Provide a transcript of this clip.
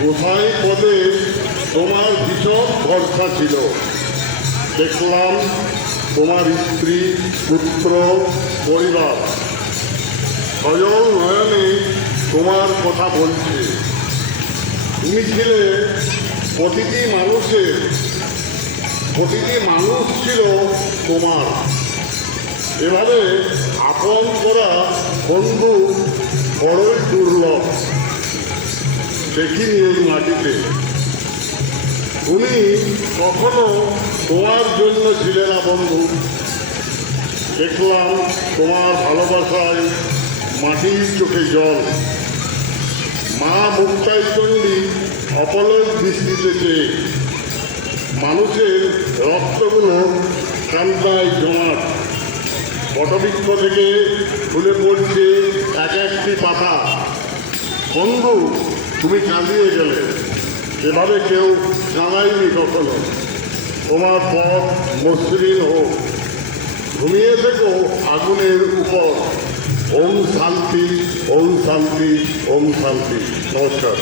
কোথায় পদে তোমার ভীষণ ভরসা ছিল। দেখলাম তোমার স্ত্রী, পুত্র, পরিবার সজল নয়নে তোমার কথা বলছে। তুমি ছিলে প্রতিটি মানুষ ছিল তোমার। এভাবে আপন করা বন্ধু বড়ই দুর্লভ, দেখিনি এই মাটিতে। উনি কখনো তোমার জন্য ছিলে না বন্ধু। দেখলাম তোমার ভালোবাসায় মাটির চোখে জল। মা মুক্তাই চণ্ডী অপলক দৃষ্টিতে চেয়ে মানুষের রক্তগুলো কান্নায় জমাট। বটবৃক্ষ থেকে খুলে পড়ছে এক একটি পাতা। বন্ধু, তুমি কাঁদিয়ে গেলে, এভাবে কেউ জানায়নি কখনো। তোমার পথ মসৃণ হোক, ঘুমিয়ে থেকো আগুনের উপর। ওম শান্তি, ওম শান্তি, ওম শান্তি। নমস্কার।